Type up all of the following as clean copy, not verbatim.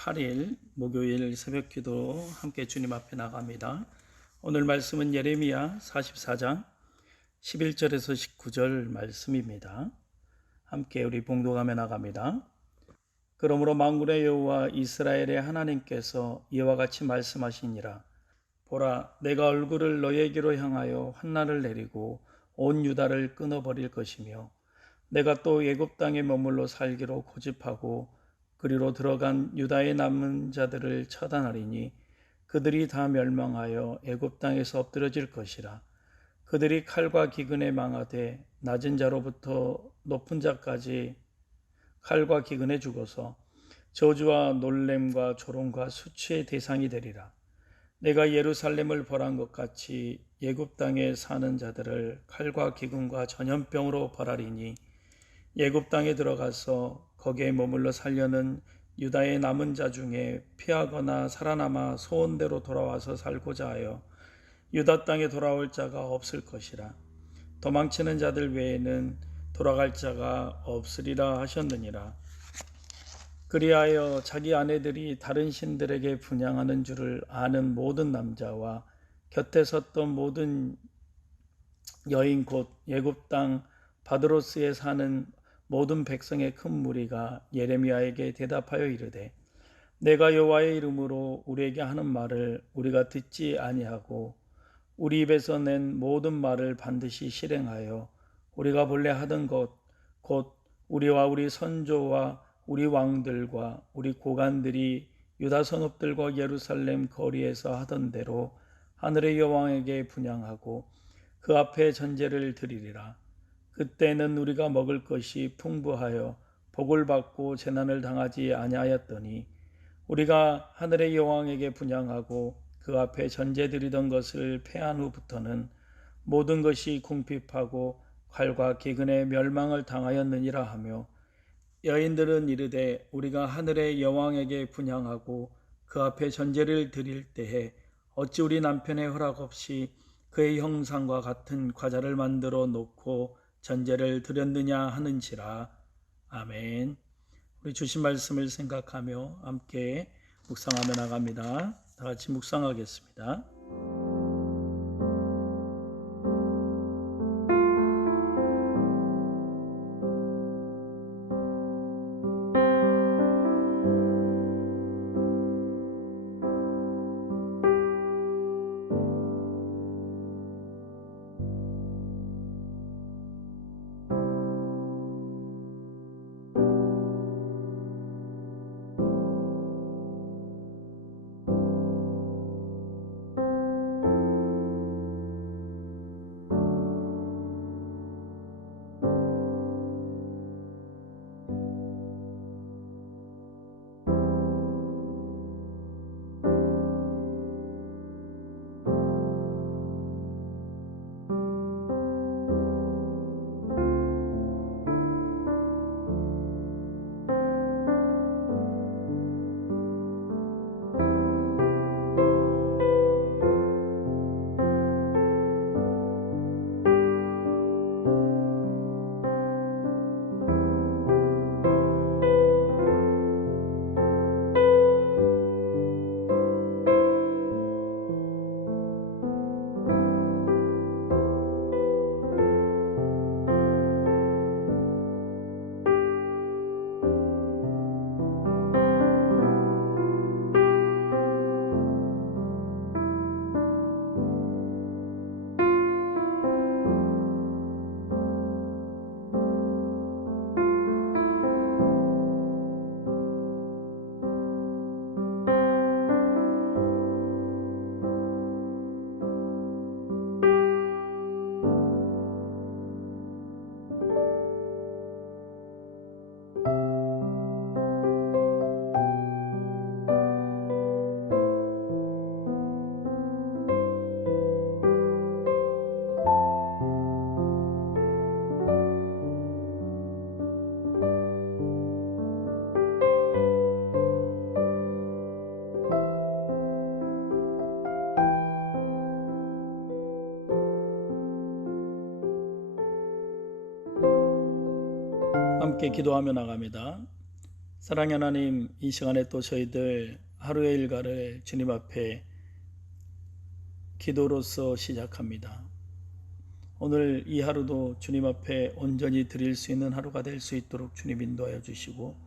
8일 목요일 새벽기도 함께 주님 앞에 나갑니다. 오늘 말씀은 예레미야 44장 11절에서 19절 말씀입니다. 함께 우리 봉독하며 나갑니다. 그러므로 만군의 여호와 이스라엘의 하나님께서 이와 같이 말씀하시니라. 보라, 내가 얼굴을 너에게로 향하여 환난을 내리고 온 유다를 끊어버릴 것이며 내가 또 애굽 땅에 머물러 살기로 고집하고 그리로 들어간 유다의 남은 자들을 처단하리니 그들이 다 멸망하여 애굽 땅에서 엎드러질 것이라. 그들이 칼과 기근에 망하되 낮은 자로부터 높은 자까지 칼과 기근에 죽어서 저주와 놀램과 조롱과 수치의 대상이 되리라. 내가 예루살렘을 벌한 것 같이 애굽 땅에 사는 자들을 칼과 기근과 전염병으로 벌하리니 애굽 땅에 들어가서 거기에 머물러 살려는 유다의 남은 자 중에 피하거나 살아남아 소원대로 돌아와서 살고자 하여 유다 땅에 돌아올 자가 없을 것이라. 도망치는 자들 외에는 돌아갈 자가 없으리라 하셨느니라. 그리하여 자기 아내들이 다른 신들에게 분향하는 줄을 아는 모든 남자와 곁에 섰던 모든 여인 곧 애굽 땅 바드로스에 사는 모든 백성의 큰 무리가 예레미야에게 대답하여 이르되 내가 여호와의 이름으로 우리에게 하는 말을 우리가 듣지 아니하고 우리 입에서 낸 모든 말을 반드시 실행하여 우리가 본래 하던 것 곧 우리와 우리 선조와 우리 왕들과 우리 고관들이 유다 성읍들과 예루살렘 거리에서 하던 대로 하늘의 여왕에게 분향하고 그 앞에 전제를 드리리라. 그때는 우리가 먹을 것이 풍부하여 복을 받고 재난을 당하지 아니하였더니 우리가 하늘의 여왕에게 분향하고 그 앞에 전제드리던 것을 패한 후부터는 모든 것이 궁핍하고 칼과 기근의 멸망을 당하였느니라 하며 여인들은 이르되 우리가 하늘의 여왕에게 분향하고 그 앞에 전제를 드릴 때에 어찌 우리 남편의 허락 없이 그의 형상과 같은 과자를 만들어 놓고 전제를 드렸느냐 하는지라. 아멘. 우리 주신 말씀을 생각하며 함께 묵상하며 나갑니다. 다 같이 묵상하겠습니다. 함께 기도하며 나갑니다. 사랑의 하나님, 이 시간에 또 저희들 하루의 일과를 주님 앞에 기도로서 시작합니다. 오늘 이 하루도 주님 앞에 온전히 드릴 수 있는 하루가 될 수 있도록 주님 인도하여 주시고,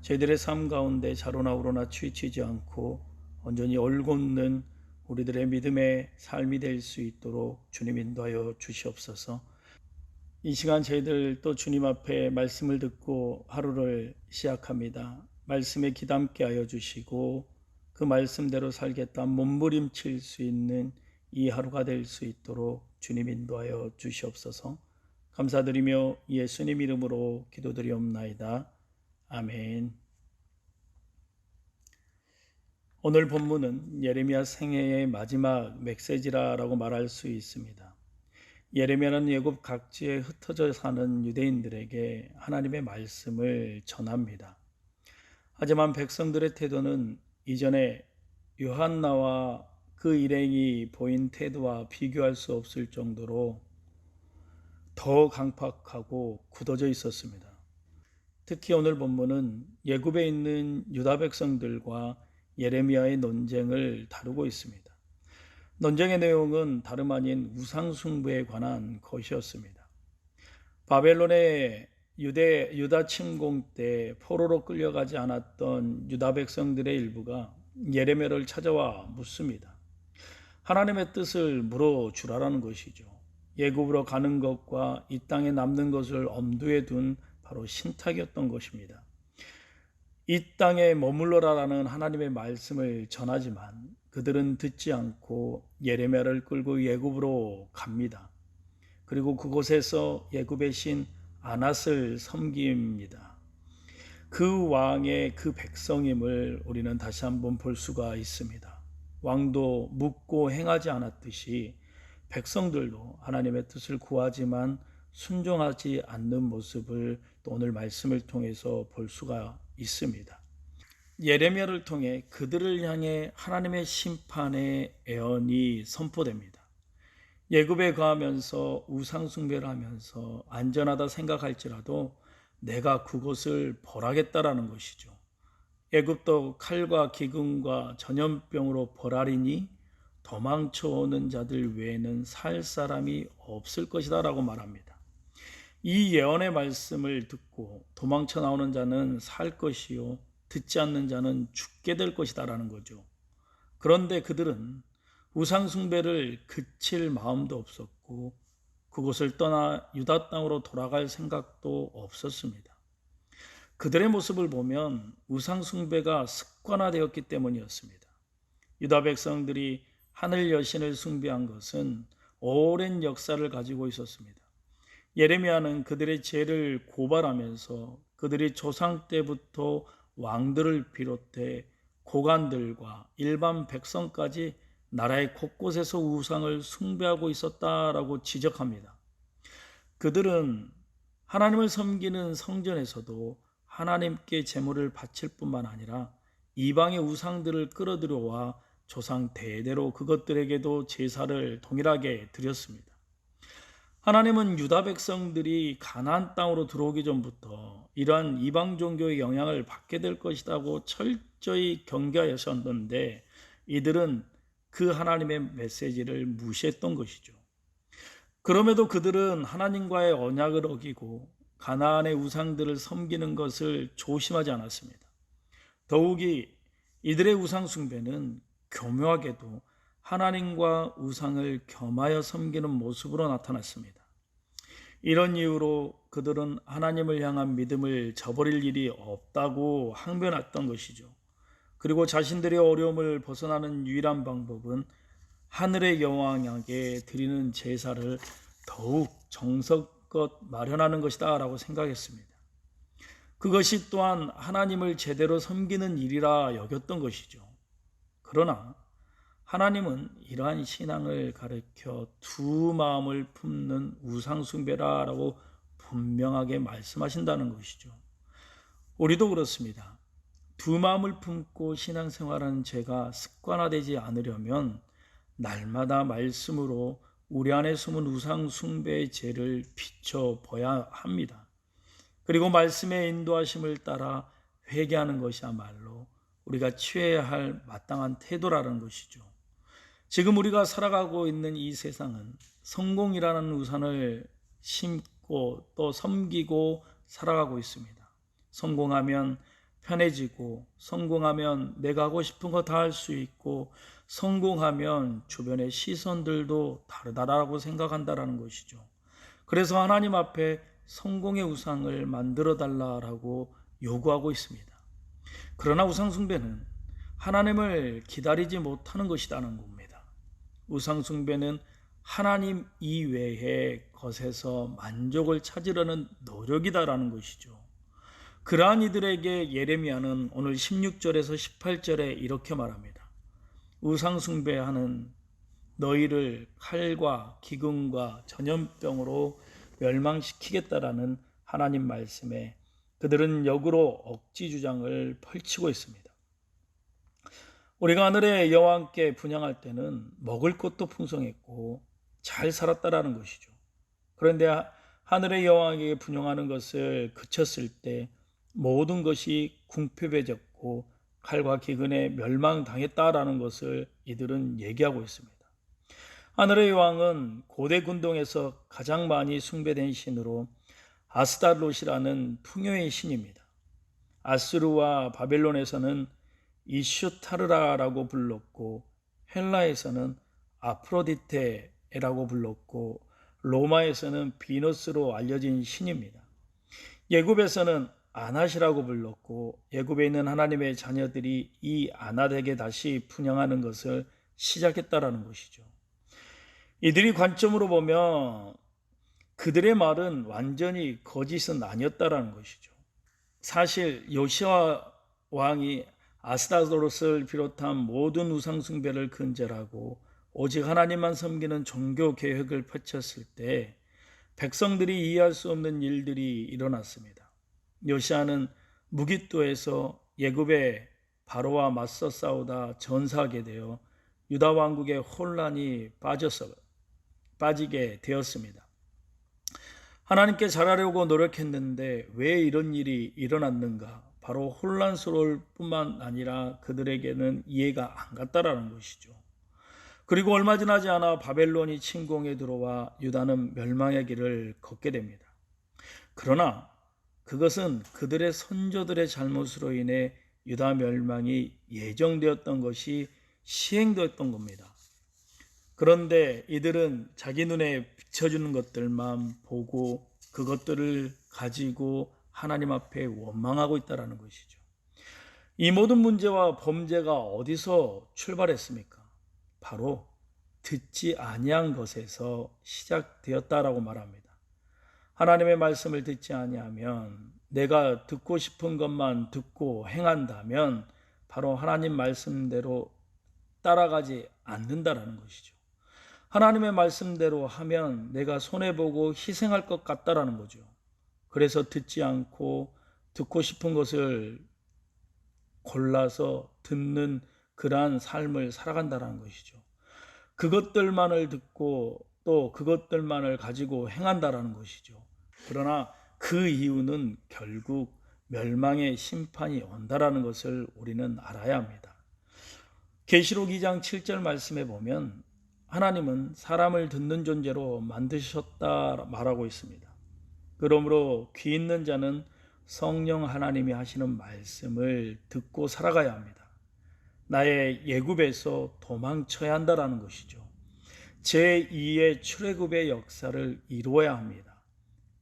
저희들의 삶 가운데 좌로나 우로나 치우치지 않고 온전히 올곧는 우리들의 믿음의 삶이 될 수 있도록 주님 인도하여 주시옵소서. 이 시간 저희들 또 주님 앞에 말씀을 듣고 하루를 시작합니다. 말씀에 기담게 하여 주시고 그 말씀대로 살겠다 몸부림칠 수 있는 이 하루가 될 수 있도록 주님 인도하여 주시옵소서. 감사드리며 예수님 이름으로 기도드리옵나이다. 아멘. 오늘 본문은 예레미야 생애의 마지막 메시지라고 말할 수 있습니다. 예레미야는 애굽 각지에 흩어져 사는 유대인들에게 하나님의 말씀을 전합니다. 하지만 백성들의 태도는 이전에 요한나와 그 일행이 보인 태도와 비교할 수 없을 정도로 더 강팍하고 굳어져 있었습니다. 특히 오늘 본문은 애굽에 있는 유다 백성들과 예레미야의 논쟁을 다루고 있습니다. 논쟁의 내용은 다름 아닌 우상 숭배에 관한 것이었습니다. 바벨론의 유다 침공 때 포로로 끌려가지 않았던 유다 백성들의 일부가 예레미야를 찾아와 묻습니다. 하나님의 뜻을 물어주라는 것이죠. 애굽으로 가는 것과 이 땅에 남는 것을 엄두에 둔 바로 신탁이었던 것입니다. 이 땅에 머물러라라는 하나님의 말씀을 전하지만 그들은 듣지 않고 예레미야를 끌고 애굽으로 갑니다. 그리고 그곳에서 애굽의 신 아낫을 섬깁니다. 그 왕의 그 백성임을 우리는 다시 한번 볼 수가 있습니다. 왕도 묻고 행하지 않았듯이 백성들도 하나님의 뜻을 구하지만 순종하지 않는 모습을 또 오늘 말씀을 통해서 볼 수가 있습니다. 예레미야를 통해 그들을 향해 하나님의 심판의 애언이 선포됩니다. 애굽에 거하면서 우상 숭배를 하면서 안전하다 생각할지라도 내가 그곳을 벌하겠다라는 것이죠. 애굽도 칼과 기근과 전염병으로 벌하리니 도망쳐오는 자들 외에는 살 사람이 없을 것이다 라고 말합니다. 이 예언의 말씀을 듣고 도망쳐 나오는 자는 살 것이요 듣지 않는 자는 죽게 될 것이다 라는 거죠. 그런데 그들은 우상 숭배를 그칠 마음도 없었고 그곳을 떠나 유다 땅으로 돌아갈 생각도 없었습니다. 그들의 모습을 보면 우상 숭배가 습관화되었기 때문이었습니다. 유다 백성들이 하늘 여신을 숭배한 것은 오랜 역사를 가지고 있었습니다. 예레미야는 그들의 죄를 고발하면서 그들이 조상 때부터 왕들을 비롯해 고관들과 일반 백성까지 나라의 곳곳에서 우상을 숭배하고 있었다라고 지적합니다. 그들은 하나님을 섬기는 성전에서도 하나님께 제물을 바칠 뿐만 아니라 이방의 우상들을 끌어들여와 조상 대대로 그것들에게도 제사를 동일하게 드렸습니다. 하나님은 유다 백성들이 가나안 땅으로 들어오기 전부터 이러한 이방 종교의 영향을 받게 될 것이라고 철저히 경계하셨는데 이들은 그 하나님의 메시지를 무시했던 것이죠. 그럼에도 그들은 하나님과의 언약을 어기고 가나안의 우상들을 섬기는 것을 조심하지 않았습니다. 더욱이 이들의 우상 숭배는 교묘하게도 하나님과 우상을 겸하여 섬기는 모습으로 나타났습니다. 이런 이유로 그들은 하나님을 향한 믿음을 저버릴 일이 없다고 항변했던 것이죠. 그리고 자신들의 어려움을 벗어나는 유일한 방법은 하늘의 여왕에게 드리는 제사를 더욱 정성껏 마련하는 것이다 라고 생각했습니다. 그것이 또한 하나님을 제대로 섬기는 일이라 여겼던 것이죠. 그러나 하나님은 이러한 신앙을 가르쳐 두 마음을 품는 우상숭배라고 분명하게 말씀하신다는 것이죠. 우리도 그렇습니다. 두 마음을 품고 신앙생활하는 죄가 습관화되지 않으려면 날마다 말씀으로 우리 안에 숨은 우상숭배의 죄를 비춰봐야 합니다. 그리고 말씀의 인도하심을 따라 회개하는 것이야말로 우리가 취해야 할 마땅한 태도라는 것이죠. 지금 우리가 살아가고 있는 이 세상은 성공이라는 우산을 심고 또 섬기고 살아가고 있습니다. 성공하면 편해지고, 성공하면 내가 하고 싶은 거 다 할 수 있고, 성공하면 주변의 시선들도 다르다라고 생각한다라는 것이죠. 그래서 하나님 앞에 성공의 우상을 만들어 달라라고 요구하고 있습니다. 그러나 우상 숭배는 하나님을 기다리지 못하는 것이라는 겁니다. 우상 숭배는 하나님 이외의 것에서 만족을 찾으려는 노력이다라는 것이죠. 그러한 이들에게 예레미야는 오늘 16절에서 18절에 이렇게 말합니다. 우상 숭배하는 너희를 칼과 기근과 전염병으로 멸망시키겠다라는 하나님 말씀에 그들은 역으로 억지 주장을 펼치고 있습니다. 우리가 하늘의 여호와께 분향할 때는 먹을 것도 풍성했고 잘 살았다라는 것이죠. 그런데 하늘의 여호와에게 분향하는 것을 그쳤을 때 모든 것이 궁핍해졌고 칼과 기근에 멸망당했다라는 것을 이들은 얘기하고 있습니다. 하늘의 여왕은 고대 군동에서 가장 많이 숭배된 신으로 아스타롯이라는 풍요의 신입니다. 아수르와 바벨론에서는 이슈타르라라고 불렀고, 헬라에서는 아프로디테라고 불렀고, 로마에서는 비너스로 알려진 신입니다. 예굽에서는 아낫이라고 불렀고, 예굽에 있는 하나님의 자녀들이 이 아낫에게 다시 분향하는 것을 시작했다라는 것이죠. 이들이 관점으로 보면 그들의 말은 완전히 거짓은 아니었다라는 것이죠. 사실 요시아 왕이 아스타로스를 비롯한 모든 우상 숭배를 근절하고 오직 하나님만 섬기는 종교 계획을 펼쳤을 때 백성들이 이해할 수 없는 일들이 일어났습니다. 요시아는 무깃도에서 예굽의 바로와 맞서 싸우다 전사하게 되어 유다 왕국의 혼란이 빠지게 되었습니다. 하나님께 잘하려고 노력했는데 왜 이런 일이 일어났는가? 바로 혼란스러울 뿐만 아니라 그들에게는 이해가 안 갔다라는 것이죠. 그리고 얼마 지나지 않아 바벨론이 침공에 들어와 유다는 멸망의 길을 걷게 됩니다. 그러나 그것은 그들의 선조들의 잘못으로 인해 유다 멸망이 예정되었던 것이 시행되었던 겁니다. 그런데 이들은 자기 눈에 비춰주는 것들만 보고 그것들을 가지고 하나님 앞에 원망하고 있다는 것이죠. 이 모든 문제와 범죄가 어디서 출발했습니까? 바로 듣지 아니한 것에서 시작되었다라고 말합니다. 하나님의 말씀을 듣지 아니하면, 내가 듣고 싶은 것만 듣고 행한다면 바로 하나님 말씀대로 따라가지 않는다라는 것이죠. 하나님의 말씀대로 하면 내가 손해보고 희생할 것 같다라는 거죠. 그래서 듣지 않고 듣고 싶은 것을 골라서 듣는 그러한 삶을 살아간다는 것이죠. 그것들만을 듣고 또 그것들만을 가지고 행한다라는 것이죠. 그러나 그 이유는 결국 멸망의 심판이 온다라는 것을 우리는 알아야 합니다. 계시록 2장 7절 말씀에 보면 하나님은 사람을 듣는 존재로 만드셨다 말하고 있습니다. 그러므로 귀 있는 자는 성령 하나님이 하시는 말씀을 듣고 살아가야 합니다. 나의 예굽에서 도망쳐야 한다라는 것이죠. 제2의 출애굽의 역사를 이루어야 합니다.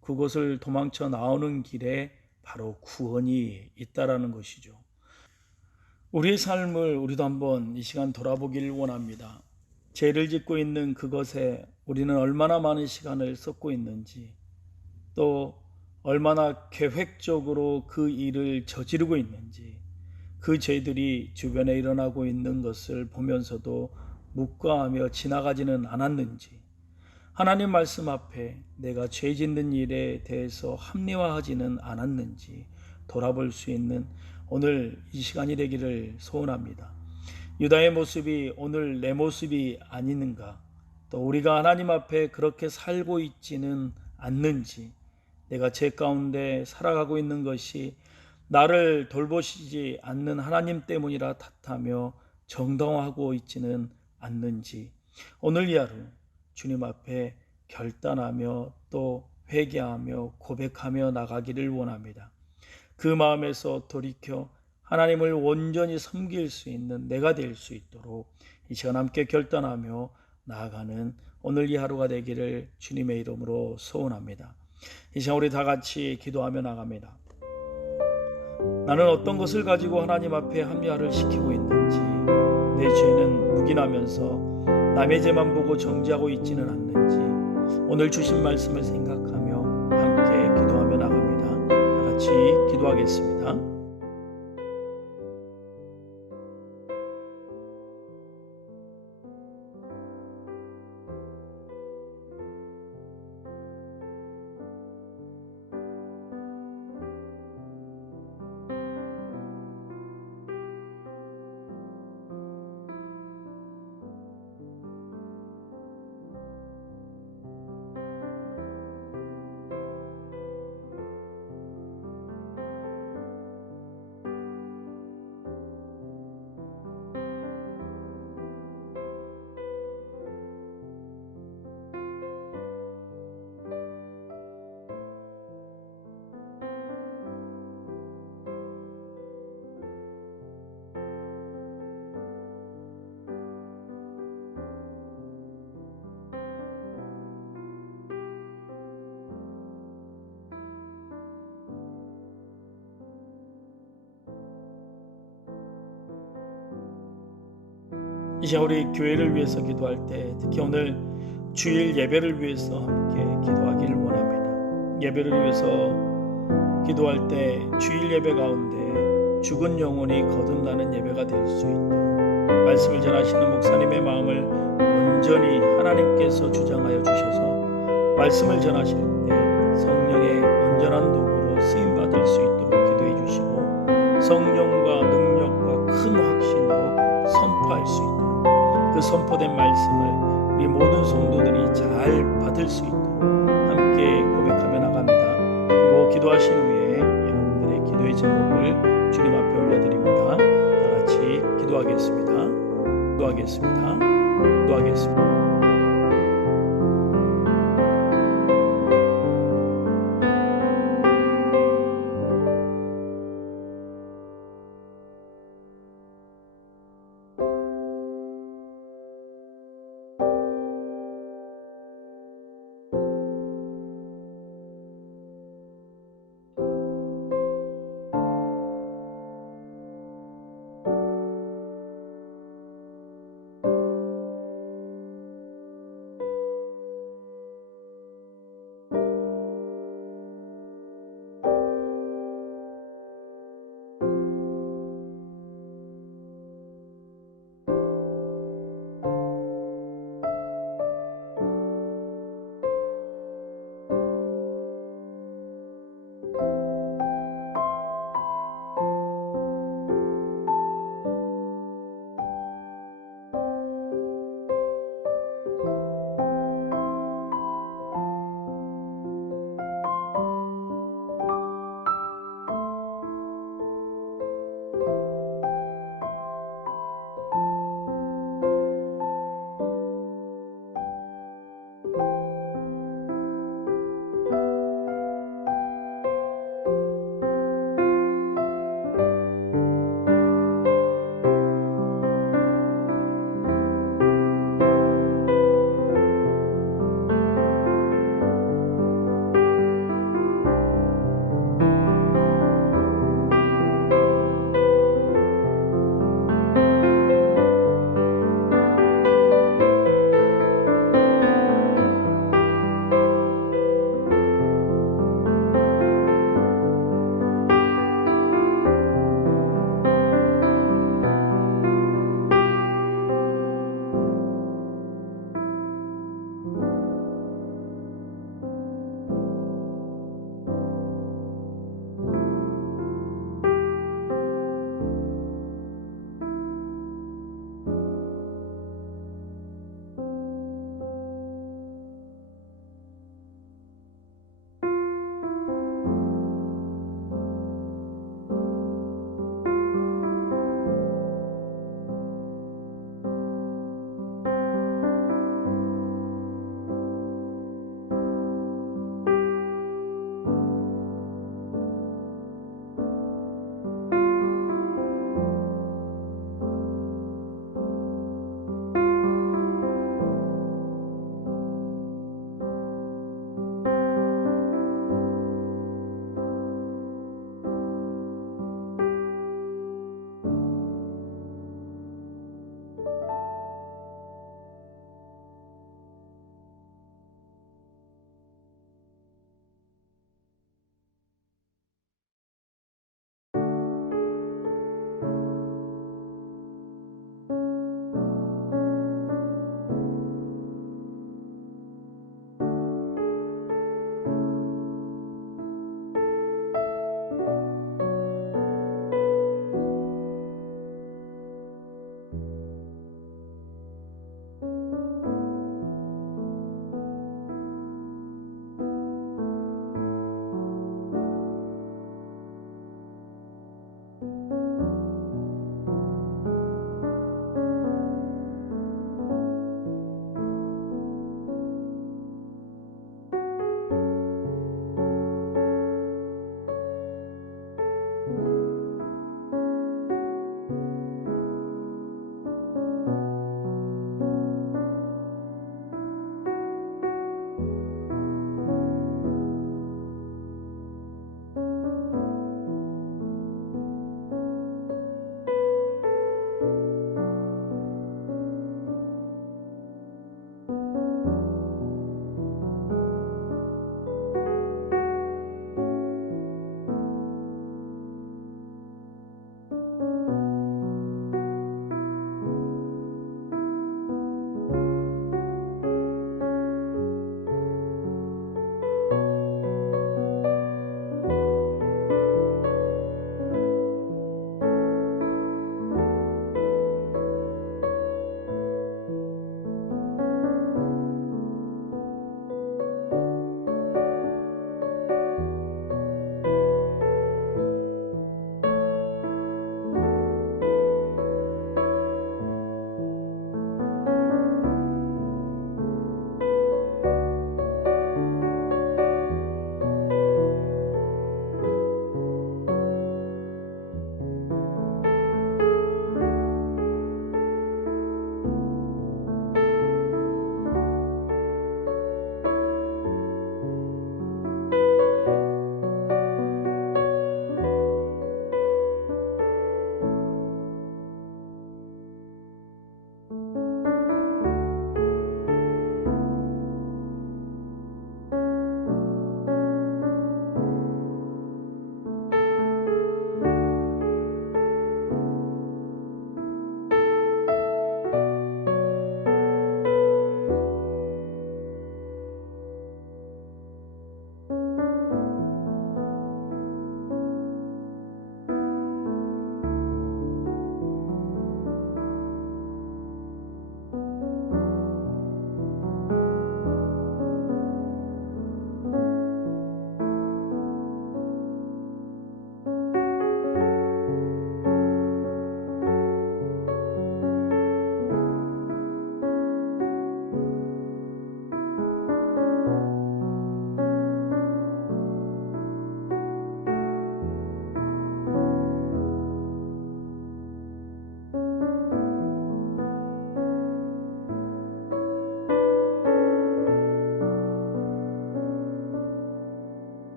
그곳을 도망쳐 나오는 길에 바로 구원이 있다라는 것이죠. 우리의 삶을 우리도 한번 이 시간 돌아보길 원합니다. 죄를 짓고 있는 그것에 우리는 얼마나 많은 시간을 쏟고 있는지, 또 얼마나 계획적으로 그 일을 저지르고 있는지, 그 죄들이 주변에 일어나고 있는 것을 보면서도 묵과하며 지나가지는 않았는지, 하나님 말씀 앞에 내가 죄 짓는 일에 대해서 합리화하지는 않았는지 돌아볼 수 있는 오늘 이 시간이 되기를 소원합니다. 유다의 모습이 오늘 내 모습이 아니는가, 또 우리가 하나님 앞에 그렇게 살고 있지는 않는지, 내가 죄 가운데 살아가고 있는 것이 나를 돌보시지 않는 하나님 때문이라 탓하며 정당화하고 있지는 않는지 오늘 이 하루 주님 앞에 결단하며 또 회개하며 고백하며 나가기를 원합니다. 그 마음에서 돌이켜 하나님을 온전히 섬길 수 있는 내가 될 수 있도록 이 시간 함께 결단하며 나아가는 오늘 이 하루가 되기를 주님의 이름으로 소원합니다. 이 시간 우리 다 같이 기도하며 나갑니다. 나는 어떤 것을 가지고 하나님 앞에 합리화를 시키고 있는지, 내 죄는 묵인하면서 남의 죄만 보고 정죄하고 있지는 않는지 오늘 주신 말씀을 생각하며 함께 기도하며 나갑니다. 다 같이 기도하겠습니다. 이 시간 우리 교회를 위해서 기도할 때 특히 오늘 주일 예배를 위해서 함께 기도하기를 원합니다. 예배를 위해서 기도할 때 주일 예배 가운데 죽은 영혼이 거듭나는 예배가 될 수 있도록 말씀을 전하시는 목사님의 마음을 온전히 하나님께서 주장하여 주셔서 말씀을 전하실 때 성령의 온전한 도구로 쓰임받을 수 있도록 기도해 주시고 성령과 능력과 큰 확신으로 선포할 수 있도록 그 선포된 말씀을 우리 모든 성도들이 잘 받을 수 있도록 함께 고백하며 나갑니다. 그리고 기도하신 후에 여러분들의 기도의 제목을 주님 앞에 올려드립니다. 다 같이 기도하겠습니다. 기도하겠습니다. 기도하겠습니다.